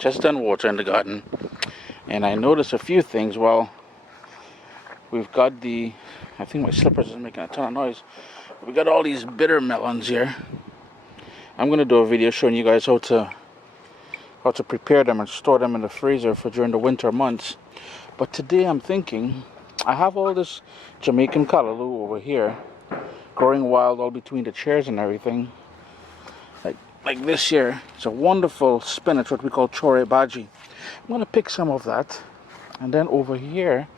Just done watering the garden, and I noticed a few things. Well, we've got I think my slippers is making a ton of noise. We got all these bitter melons here. I'm gonna do a video showing you guys how to prepare them and store them in the freezer for during the winter months. But today I'm thinking, I have all this Jamaican Callaloo over here, growing wild all between the chairs and everything. Like this here, it's a wonderful spinach, what we call chore baji. I'm gonna pick some of that, and then over here,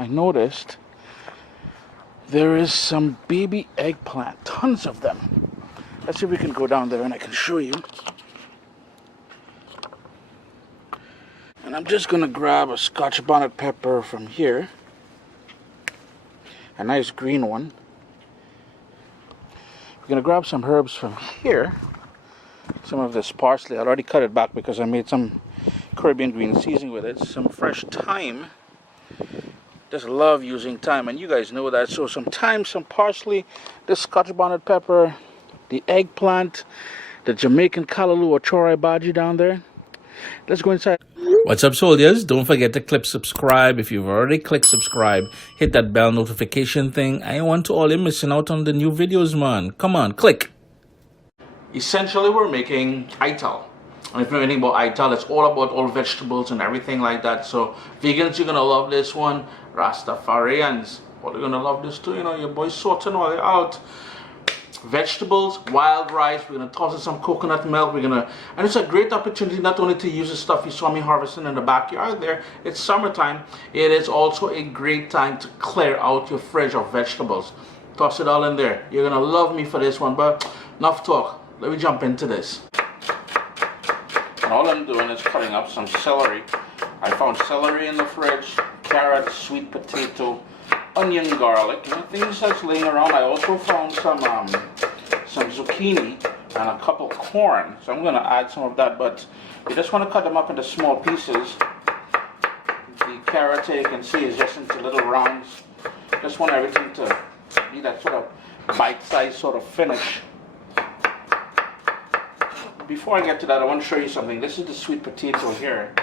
I noticed there is some baby eggplant, tons of them. Let's see if we can go down there and I can show you. And I'm just gonna grab a Scotch bonnet pepper from here, a nice green one. We're gonna grab some herbs from here, some of this parsley. I already cut it back because I made some Caribbean green seasoning with it. Some fresh thyme. Just love using thyme, and you guys know that. So some thyme, some parsley, this Scotch bonnet pepper, the eggplant, the Jamaican Callaloo or chore baji down there. Let's go inside. What's up, soldiers? Don't forget to click subscribe. If you've already clicked subscribe, hit that bell notification thing. I want to all you missing out on the new videos, man. Come on, click. Essentially, we're making ital. And if you know anything about ital, it's all about all vegetables and everything like that. So vegans, you're gonna love this one. Rastafarians, well, you're gonna love this too. You know, your boy sorting all it out. Vegetables, wild rice. We're gonna toss in some coconut milk. And it's a great opportunity not only to use the stuff you saw me harvesting in the backyard there. It's summertime. It is also a great time to clear out your fridge of vegetables. Toss it all in there. You're gonna love me for this one. But enough talk. Let me jump into this. And all I'm doing is cutting up some celery. I found celery in the fridge, carrot, sweet potato, onion, garlic, you know, things that's laying around. I also found some zucchini and a couple corn, so I'm going to add some of that, but you just want to cut them up into small pieces. The carrot, you can see, is just into little rounds. Just want everything to be that sort of bite-sized sort of finish. Before I get to that, I want to show you something. This is the sweet potato here,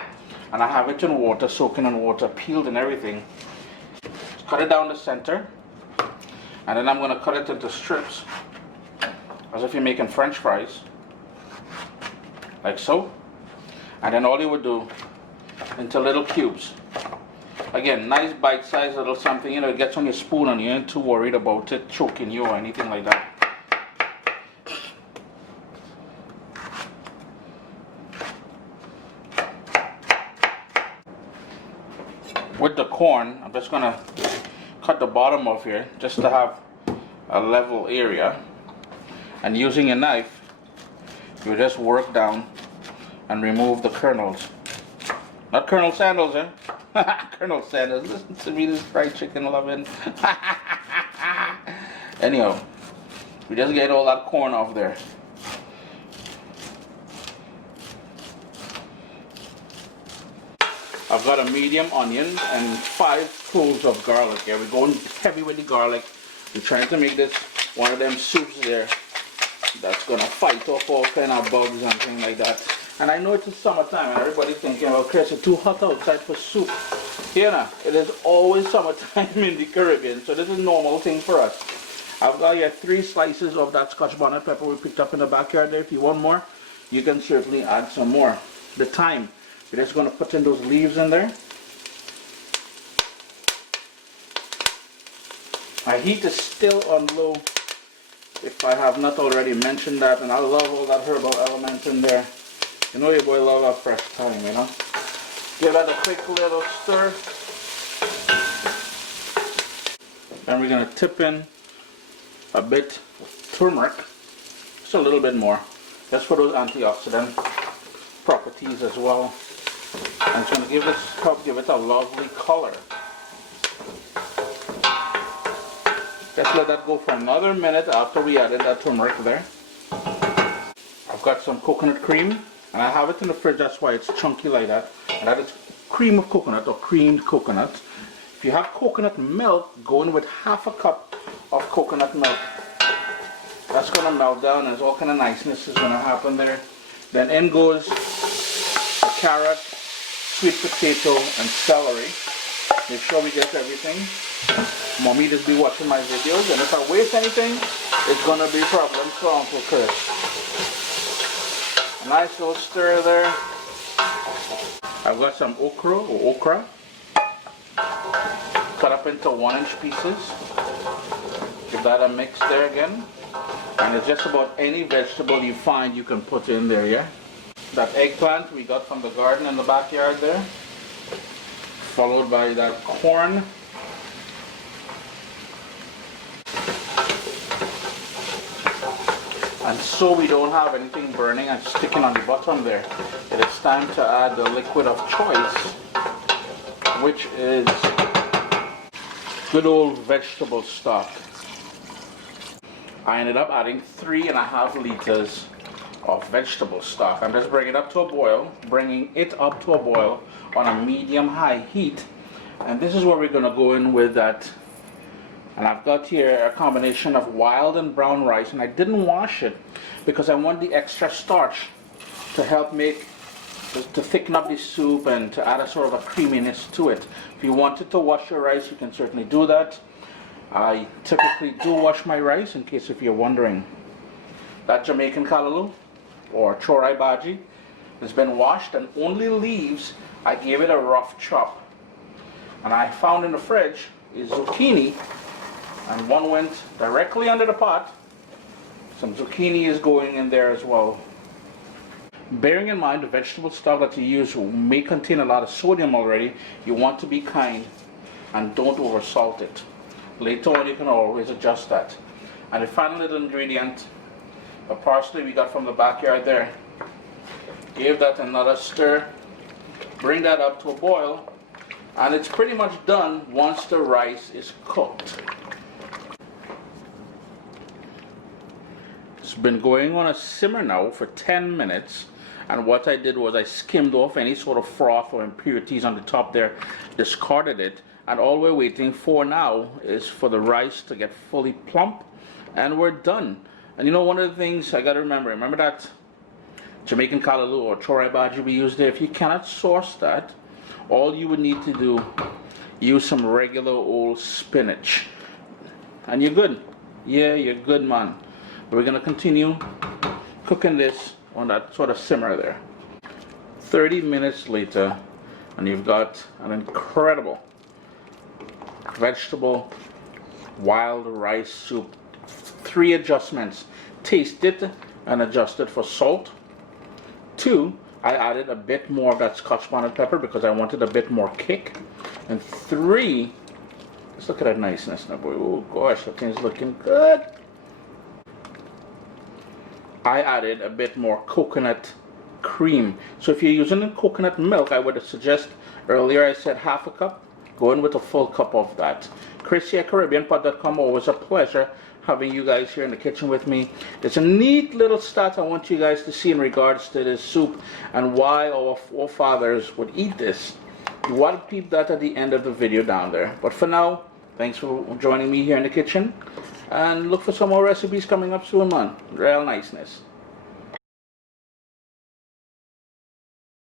and I have it in water, soaking in water, peeled and everything. Cut it down the center, and then I'm going to cut it into strips, as if you're making French fries, like so. And then all you would do into little cubes. Again, nice bite-sized little something. You know, it gets on your spoon, and you ain't too worried about it choking you or anything like that. With the corn, I'm just going to cut the bottom off here just to have a level area, and using a knife you just work down and remove the kernels. Not kernel sandals, eh? Kernel sandals. Listen to me, this fried chicken loving. Anyhow, we just get all that corn off there. I've got a medium onion and 5 cloves of garlic here. We're going heavy with the garlic. We're trying to make this one of them soups there that's gonna fight off all kind of bugs and things like that. And I know it's summertime and everybody's thinking, well, Chris, it's too hot outside for soup. Here now, it is always summertime in the Caribbean, so this is a normal thing for us. I've got here 3 slices of that Scotch bonnet pepper we picked up in the backyard there. If you want more, you can certainly add some more. The thyme. You're just going to put in those leaves in there. My heat is still on low, if I have not already mentioned that, and I love all that herbal element in there. You know your boy loves that fresh thyme, you know. Give that a quick little stir. Then we're going to tip in a bit of turmeric, just a little bit more, just for those antioxidant properties as well. And it's going to help give it a lovely color. Just let that go for another minute after we added that turmeric there. I've got some coconut cream, and I have it in the fridge, that's why it's chunky like that. And that is cream of coconut or creamed coconut. If you have coconut milk, go in with half a cup of coconut milk. That's going to melt down, and all kind of niceness is going to happen there. Then in goes a carrot, sweet potato, and celery. Make sure we get everything. Mommy just be watching my videos, and if I waste anything, it's gonna be a problem for Uncle Chris. A nice little stir there. I've got some okra, cut up into 1-inch pieces. Give that a mix there again. And it's just about any vegetable you find you can put in there, yeah? That eggplant we got from the garden in the backyard there. Followed by that corn. And so we don't have anything burning and sticking on the bottom there, it is time to add the liquid of choice, which is good old vegetable stock. I ended up adding 3.5 liters of vegetable stock. I'm just bringing it up to a boil, on a medium-high heat. And this is where we're going to go in with that. And I've got here a combination of wild and brown rice, and I didn't wash it because I want the extra starch to help to thicken up the soup and to add a sort of a creaminess to it. If you wanted to wash your rice, you can certainly do that. I typically do wash my rice, in case if you're wondering. That Jamaican Callaloo, or chorai bhaji, has been washed, and only leaves, I gave it a rough chop. And I found in the fridge is zucchini, and one went directly under the pot. Some zucchini is going in there as well. Bearing in mind the vegetable stock that you use may contain a lot of sodium already, you want to be kind and don't over salt it. Later on you can always adjust that. And the final little ingredient, the parsley we got from the backyard there. Give that another stir, bring that up to a boil, and it's pretty much done once the rice is cooked. It's been going on a simmer now for 10 minutes, and what I did was I skimmed off any sort of froth or impurities on the top there, discarded it, and all we're waiting for now is for the rice to get fully plump, and we're done. And you know, one of the things I got to remember that Jamaican Callaloo or chorai bhaji we used there. If you cannot source that, all you would need to do, use some regular old spinach, and you're good. Yeah, you're good, man. We're gonna continue cooking this on that sort of simmer there. 30 minutes later, and you've got an incredible vegetable wild rice soup. 3 adjustments: taste it and adjust it for salt. 2, I added a bit more of that Scotch bonnet pepper because I wanted a bit more kick. And 3, let's look at that niceness now, boy. Oh gosh, that thing's looking good. I added a bit more coconut cream. So if you're using coconut milk, I would suggest, earlier I said half a cup, go in with a full cup of that. Chris at CaribbeanPot.com, always a pleasure having you guys here in the kitchen with me. It's a neat little stat I want you guys to see in regards to this soup and why our forefathers would eat this. You want to peep that at the end of the video down there. But for now, thanks for joining me here in the kitchen, and look for some more recipes coming up soon, man. Real niceness.